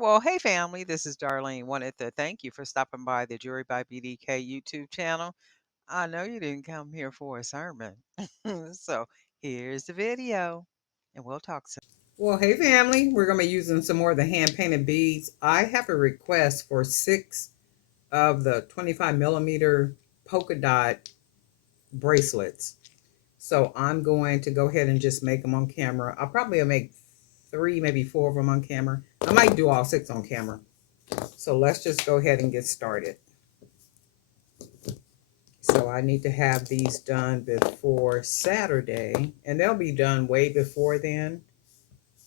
Well, hey family, this is Darlene. Wanted to thank you for stopping by the Jury by BDK YouTube channel. I know you didn't come here for a sermon. So here's the video and we'll talk soon. Well, hey family, we're going to be using some more of the hand painted beads. I have a request for 6 of the 25 millimeter polka dot bracelets. So I'm going to go ahead and just make them on camera. I'll probably make 3, maybe 4 of them on camera. I might do all 6 on camera. So let's just go ahead and get started. So I need to have these done before Saturday, and they'll be done way before then.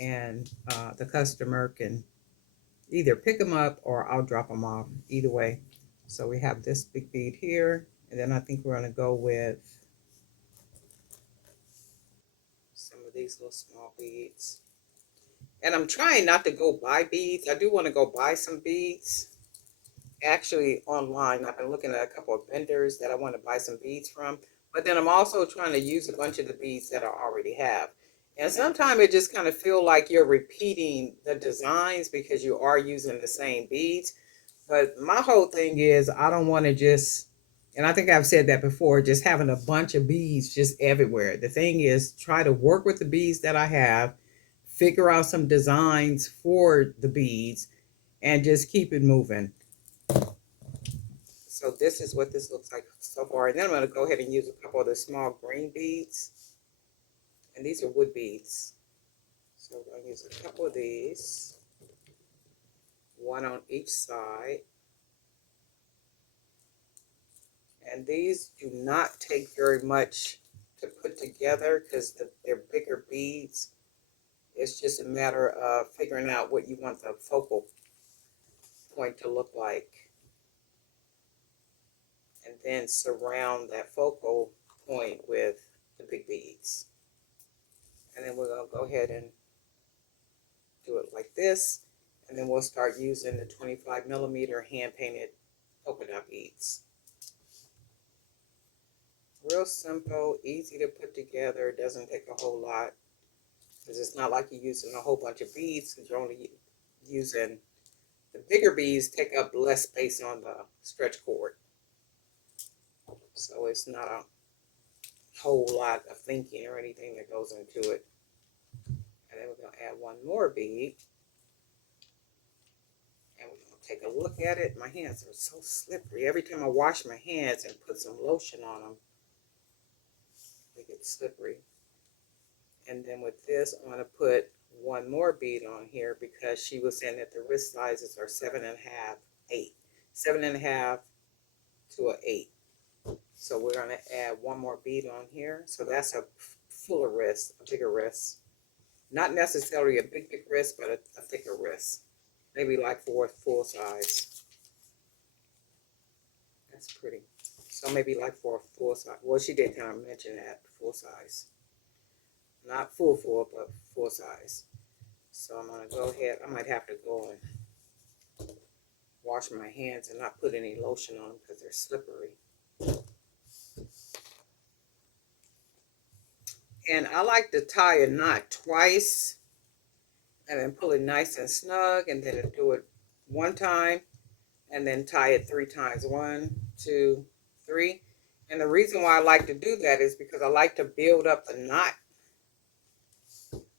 And the customer can either pick them up or I'll drop them off, either way. So we have this big bead here, and then I think we're going to go with some of these little small beads. And I'm trying not to go buy beads. I do want to go buy some beads. Actually, online, I've been looking at a couple of vendors that I want to buy some beads from. But then I'm also trying to use a bunch of the beads that I already have. And sometimes it just kind of feel like you're repeating the designs because you are using the same beads. But my whole thing is I don't want to just, and I think I've said that before, just having a bunch of beads just everywhere. The thing is try to work with the beads that I have, figure out some designs for the beads, and just keep it moving. So this is what this looks like so far. And then I'm going to go ahead and use a couple of the small green beads. And these are wood beads. So I'm going to use a couple of these. One on each side. And these do not take very much to put together because they're bigger beads. It's just a matter of figuring out what you want the focal point to look like. And then surround that focal point with the big beads. And then we're going to go ahead and do it like this. And then we'll start using the 25 millimeter hand painted polka dot beads. Real simple, easy to put together, doesn't take a whole lot. Because it's not like you're using a whole bunch of beads, because you're only using the bigger beads, take up less space on the stretch cord. So it's not a whole lot of thinking or anything that goes into it. And then we're going to add one more bead. And we're going to take a look at it. My hands are so slippery. Every time I wash my hands and put some lotion on them, they get slippery. And then with this, I'm going to put one more bead on here because she was saying that the wrist sizes are 7.5, 8. 7.5 to an 8. So we're going to add one more bead on here. So that's a fuller wrist, a bigger wrist. Not necessarily a big wrist, but a thicker wrist. Maybe like for a full size. That's pretty. So maybe like for a full size. Well, she did kind of mention that, full size. Not full, but full size. So I'm going to go ahead. I might have to go and wash my hands and not put any lotion on them because they're slippery. And I like to tie a knot twice and then pull it nice and snug and then do it one time and then tie it 3 times. 1, 2, 3. And the reason why I like to do that is because I like to build up the knot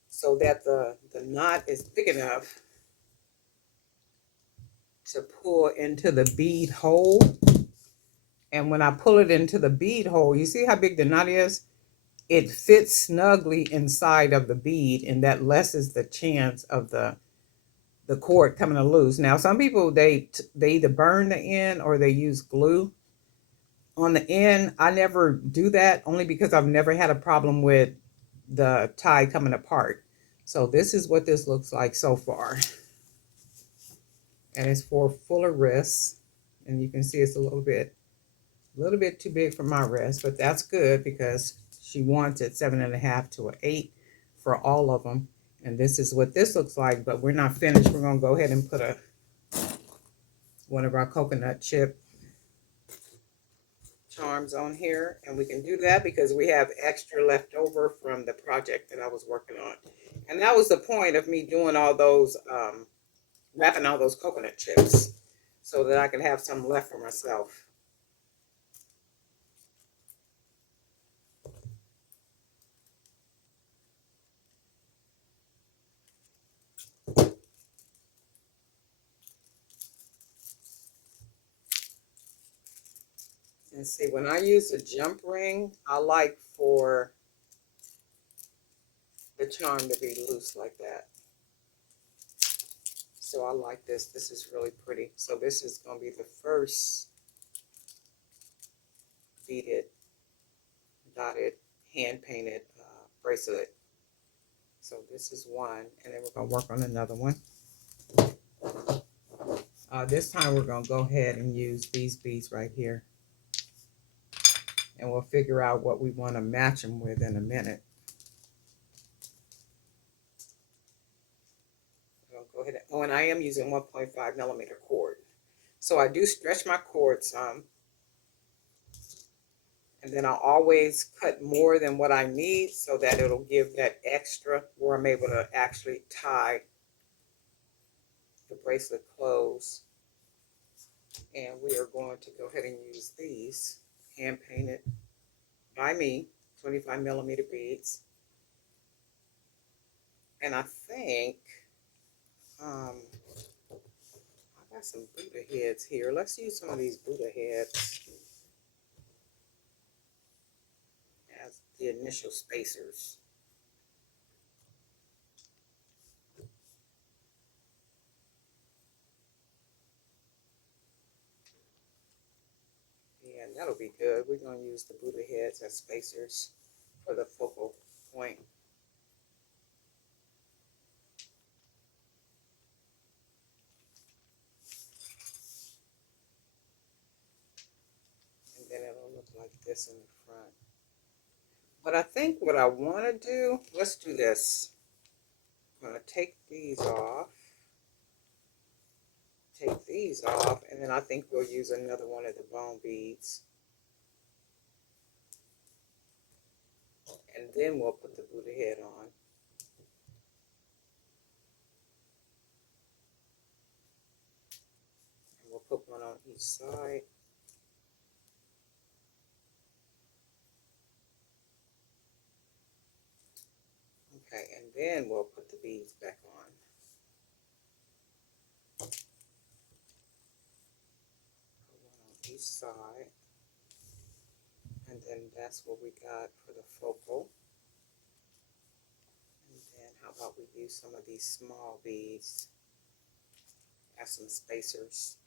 so that the knot is big enough to pull into the bead hole. And when I pull it into the bead hole, you see how big the knot is? It fits snugly inside of the bead, and that lessens the chance of the cord coming loose. Now, some people, they either burn the end or they use glue on the end. I never do that, only because I've never had a problem with the tie coming apart. So this is what this looks like so far. And it's for fuller wrists. And you can see it's a little bit too big for my wrist, but that's good because she wants it 7.5 to an 8 for all of them. And this is what this looks like, but we're not finished. We're going to go ahead and put one of our coconut chip charms on here. And we can do that because we have extra left over from the project that I was working on. And that was the point of me doing all those wrapping all those coconut chips so that I can have some left for myself. And see, when I use a jump ring, I like for the charm to be loose like that. So I like this. This is really pretty. So this is going to be the first beaded, dotted, hand-painted bracelet. So this is one, and then we're going to work on another one. This time we're going to go ahead and use these beads right here. And we'll figure out what we want to match them with in a minute. I'll go ahead and, oh, and I am using 1.5 millimeter cord. So I do stretch my cord some. And then I'll always cut more than what I need so that it'll give that extra where I'm able to actually tie the bracelet closed. And we are going to go ahead and use these hand painted by me 25 millimeter beads. And I think I got some Buddha heads here. Let's use some of these Buddha heads as the initial spacers. And that'll be good. We're going to use the Buddha heads as spacers for the focal point. And then it'll look like this in the front. But I think what I want to do, let's do this. I'm going to take these off. And then I think we'll use another one of the bone beads. And then we'll put the Buddha head on. And we'll put one on each side. Okay, and then we'll put the beads back on. Put one on each side. And then that's what we got for the focal. And then how about we use some of these small beads as some spacers.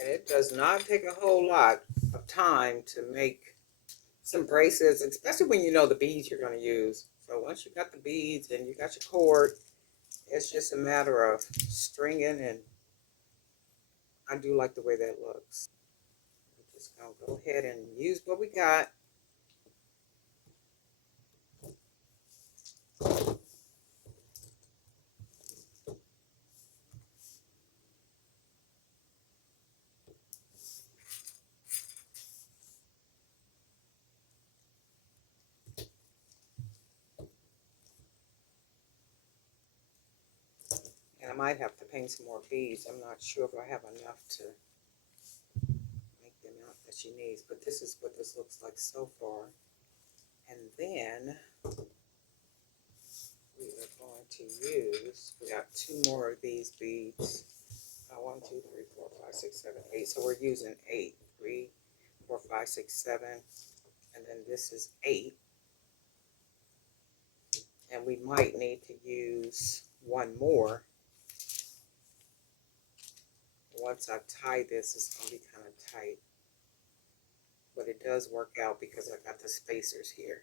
And it does not take a whole lot of time to make some bracelets, especially when you know the beads you're going to use. So once you got the beads and you got your cord, it's just a matter of stringing, and I do like the way that looks. We're just going to go ahead and use what we got. And I might have to paint some more beads. I'm not sure if I have enough to make the amount that she needs, but this is what this looks like so far. And then we are going to use, we got two more of these beads. 1, 2, 3, 4, 5, 6, 7, 8. So we're using 8. 3, 4, 5, 6, 7. And then this is 8. And we might need to use one more. Once I tie this, it's going to be kind of tight. But it does work out because I got the spacers here.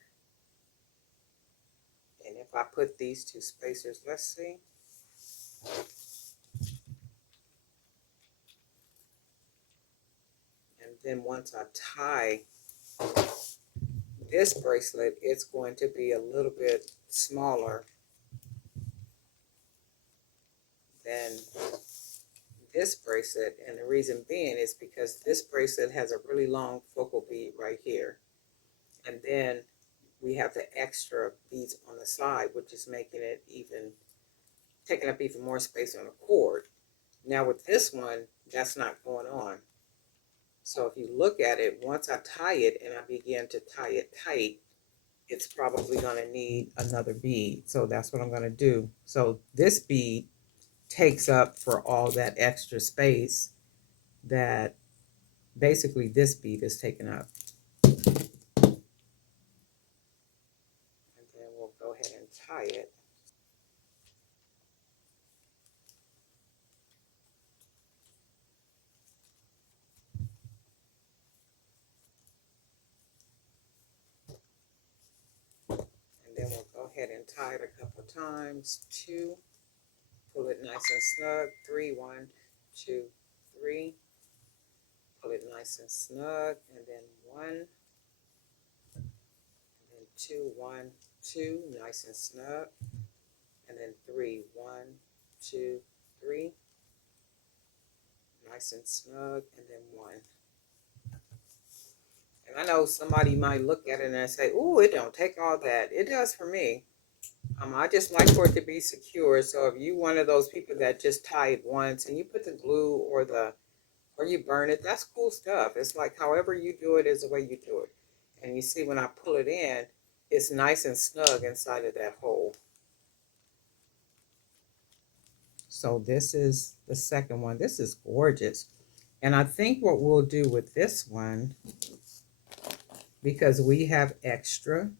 And if I put these two spacers, let's see. And then once I tie this bracelet, it's going to be a little bit smaller than this bracelet. And the reason being is because this bracelet has a really long focal bead right here. And then we have the extra beads on the side, which is making it even taking up even more space on the cord. Now with this one, that's not going on. So if you look at it, once I tie it and I begin to tie it tight, it's probably going to need another bead. So that's what I'm going to do. So this bead takes up for all that extra space that basically this bead is taking up. And then we'll go ahead and tie it. And then we'll go ahead and tie it a couple times. 2, pull it nice and snug. 3, 1, 2, 3. Pull it nice and snug. And then 1, and then 2, 1, 2, nice and snug. And then 3, 1, 2, 3, nice and snug. And then 1. And I know somebody might look at it and say, "Ooh, it don't take all that." It does for me. I just like for it to be secure. So if you one of those people that just tie it once and you put the glue or you burn it, that's cool stuff. It's like however you do it is the way you do it. And you see when I pull it in, it's nice and snug inside of that hole. So this is the second one. This is gorgeous. And I think what we'll do with this one, because we have extra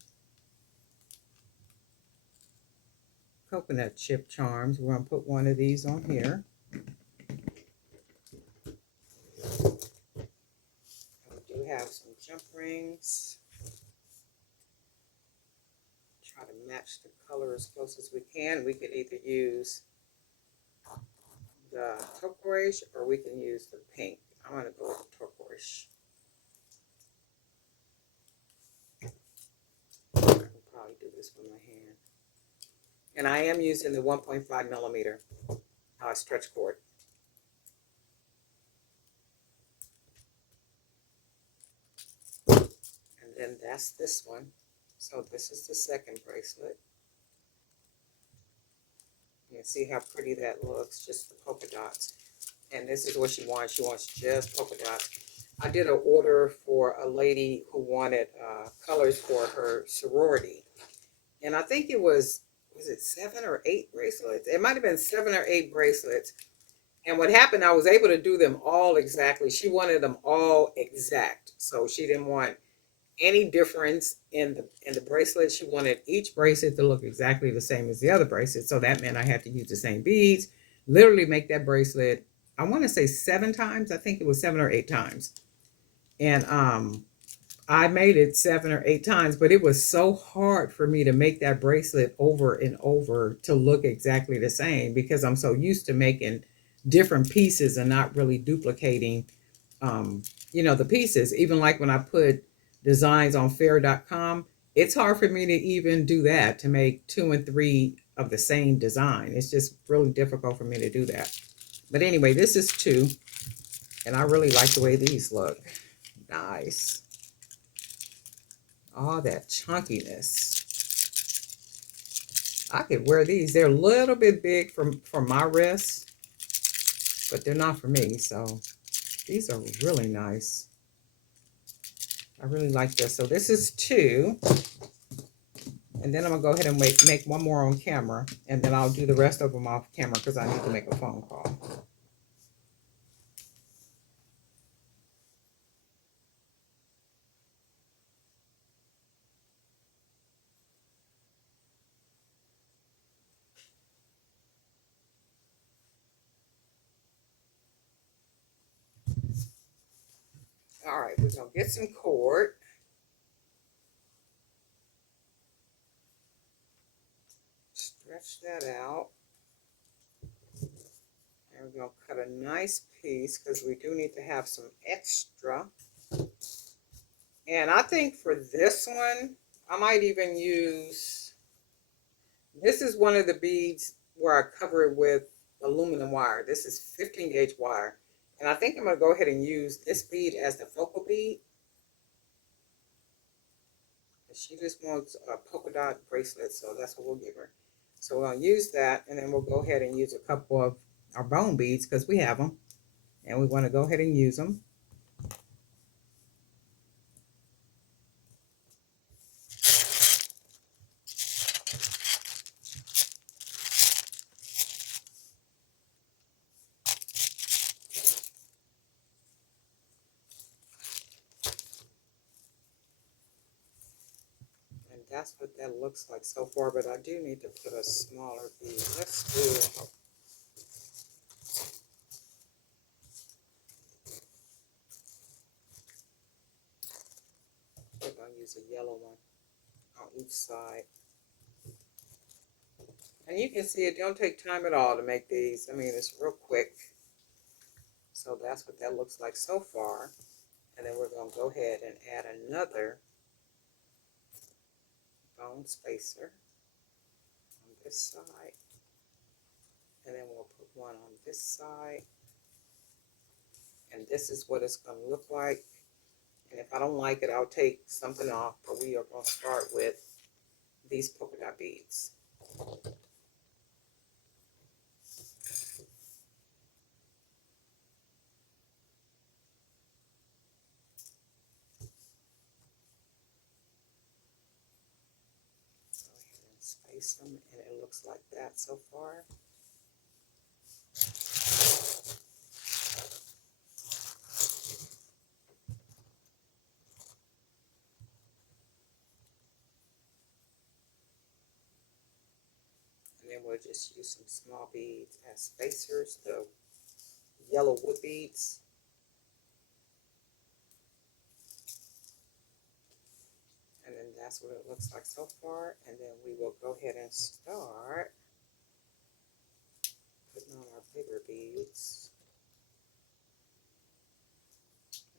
coconut chip charms, we're going to put one of these on here. We do have some jump rings. Try to match the color as close as we can. We could either use the turquoise or we can use the pink. I'm going to go with the turquoise. I can probably do this with my hand. And I am using the 1.5 millimeter stretch cord. And then that's this one. So this is the second bracelet. You can see how pretty that looks, just the polka dots. And this is what she wants. She wants just polka dots. I did an order for a lady who wanted colors for her sorority. And I think it was it 7 or 8 bracelets? It might have been 7 or 8 bracelets. And what happened, I was able to do them all exactly. She wanted them all exact. So she didn't want any difference in the bracelet. She wanted each bracelet to look exactly the same as the other bracelet. So that meant I had to use the same beads, literally make that bracelet, I want to say 7 times. I think it was 7 or 8 times. And I made it 7 or 8 times, but it was so hard for me to make that bracelet over and over to look exactly the same because I'm so used to making different pieces and not really duplicating, the pieces. Even like when I put designs on fair.com, it's hard for me to even do that, to make 2 and 3 of the same design. It's just really difficult for me to do that. But anyway, this is 2, and I really like the way these look. Nice. All that chunkiness. I could wear these. They're a little bit big for my wrist, but they're not for me. So these are really nice. I really like this. So this is 2. And then I'm going to go ahead and make one more on camera. And then I'll do the rest of them off camera because I need to make a phone call. All right, we're going to get some cord. Stretch that out. And we're going to cut a nice piece because we do need to have some extra. And I think for this one, I might even use, this is one of the beads where I cover it with aluminum wire. This is 15 gauge wire. And I think I'm going to go ahead and use this bead as the focal bead. She just wants a polka dot bracelet, so that's what we'll give her. So we're going to use that, and then we'll go ahead and use a couple of our bone beads because we have them, and we want to go ahead and use them. And that's what that looks like so far, but I do need to put a smaller bead. Let's do, we're going to use a yellow one on each side. And you can see it don't take time at all to make these. I mean, it's real quick. So that's what that looks like so far. And then we're going to go ahead and add another bone spacer on this side. And then we'll put one on this side. And this is what it's going to look like. And if I don't like it, I'll take something off. But we are going to start with these polka dot beads. Go ahead and space them, and it looks like that so far. And then we'll just use some small beads as spacers, the yellow wood beads. And then that's what it looks like so far. And then we will go ahead and start putting on our bigger beads.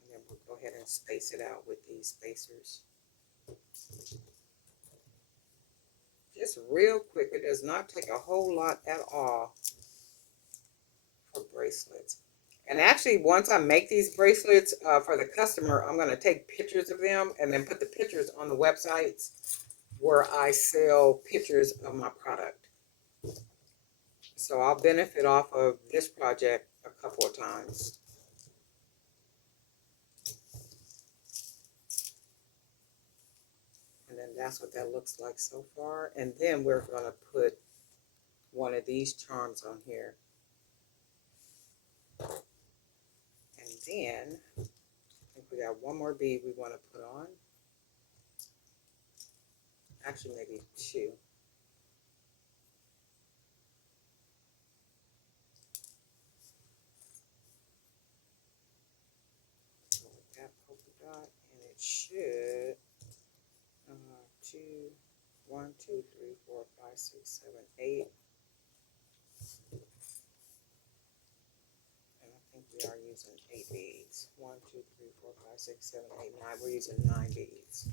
And then we'll go ahead and space it out with these spacers. Just real quick. It does not take a whole lot at all for bracelets. And actually, once I make these bracelets for the customer, I'm going to take pictures of them and then put the pictures on the websites where I sell pictures of my product. So I'll benefit off of this project a couple of times. And then that's what that looks like so far. And then we're going to put one of these charms on here. And then I think we got one more bead we want to put on. Actually, maybe two. So with that polka dot, and it should 2, 1, 2, 3, 4, 5, 6, 7, 8. And I think we are using 8 beads. 1, 2, 3, 4, 5, 6, 7, 8, 9. We're using 9 beads.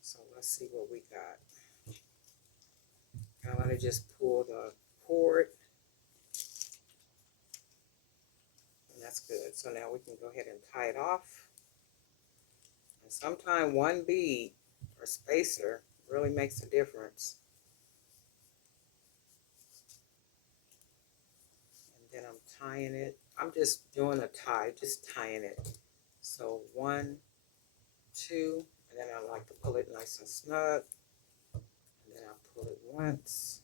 So let's see what we got. I'm going to just pull the cord. And that's good. So now we can go ahead and tie it off. And sometimes one bead or spacer really makes a difference. And then I'm tying it. I'm just doing a tie, just tying it. So 1, 2, and then I like to pull it nice and snug. And then I pull it once.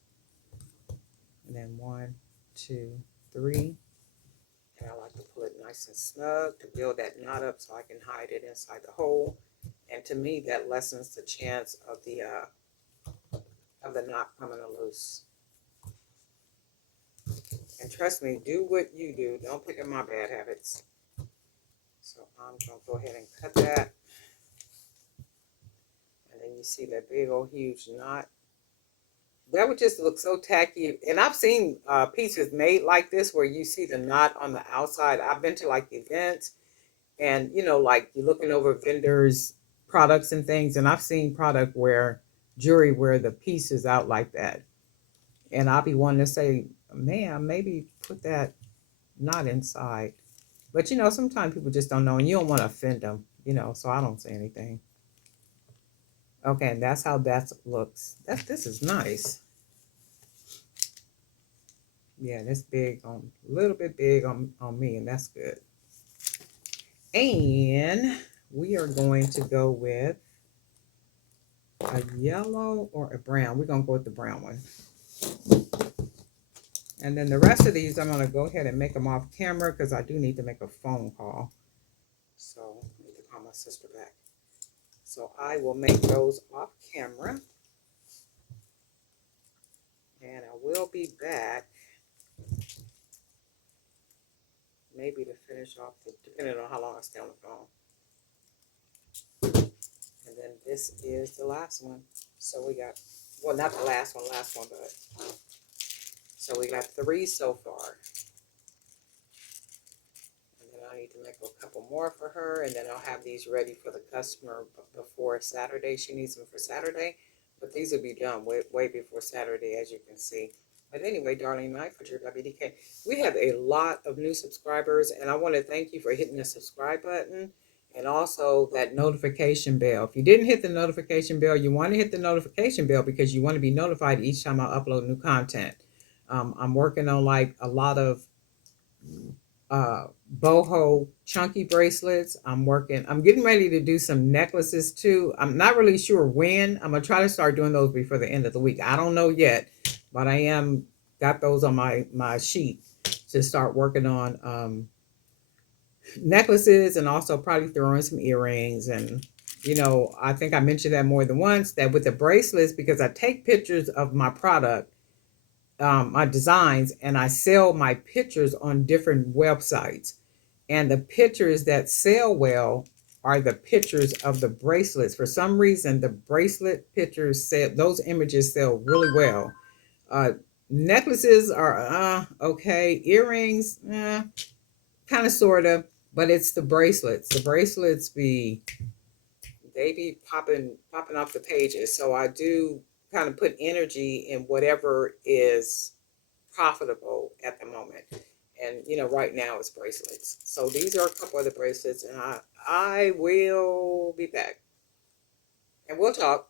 And then 1, 2, 3. And I like to pull it nice and snug to build that knot up so I can hide it inside the hole. And to me, that lessens the chance of the knot coming loose. And trust me, do what you do. Don't pick up my bad habits. So I'm going to go ahead and cut that. And then you see that big old huge knot. That would just look so tacky. And I've seen pieces made like this where you see the knot on the outside. I've been to like events and, you know, like you're looking over vendors' products and things. And I've seen product where jewelry where the piece is out like that. And I'll be wanting to say, ma'am, maybe put that knot inside. But, you know, sometimes people just don't know and you don't want to offend them, you know, so I don't say anything. Okay, and that's how that looks. This is nice. Yeah, that's big on a little bit big on me, and that's good. And we are going to go with a yellow or a brown. We're gonna go with the brown one. And then the rest of these, I'm gonna go ahead and make them off camera because I do need to make a phone call. So I need to call my sister back. So I will make those off camera, and I will be back maybe to finish off the, depending on how long I stay on the phone. And then this is the last one. So we got, well, not the last one, but so we got three so far. And then I need to make a couple more for her, and then I'll have these ready for the customer before Saturday. She needs them for Saturday, but these will be done way before Saturday, as you can see. But anyway, darling, night for your WDK. We have a lot of new subscribers, and I want to thank you for hitting the subscribe button and also that notification bell. If you didn't hit the notification bell, you want to hit the notification bell because you want to be notified each time I upload new content. I'm working on like a lot of uh, boho chunky bracelets. I'm getting ready to do some necklaces too. I'm not really sure when. I'm gonna try to start doing those before the end of the week. I don't know yet, but I am got those on my sheet to start working on necklaces, and also probably throw in some earrings. And I think I mentioned that more than once, that with the bracelets, because I take pictures of my product, my designs, and I sell my pictures on different websites. And the pictures that sell well are the pictures of the bracelets. For some reason, the bracelet pictures sell, those images sell really well. Uh, Necklaces are okay. Earrings, kind of, sort of, but it's the bracelets. The bracelets be popping off the pages. So I do kind of put energy in whatever is profitable at the moment. And right now it's bracelets. So these are a couple of the bracelets, and I will be back, and we'll talk.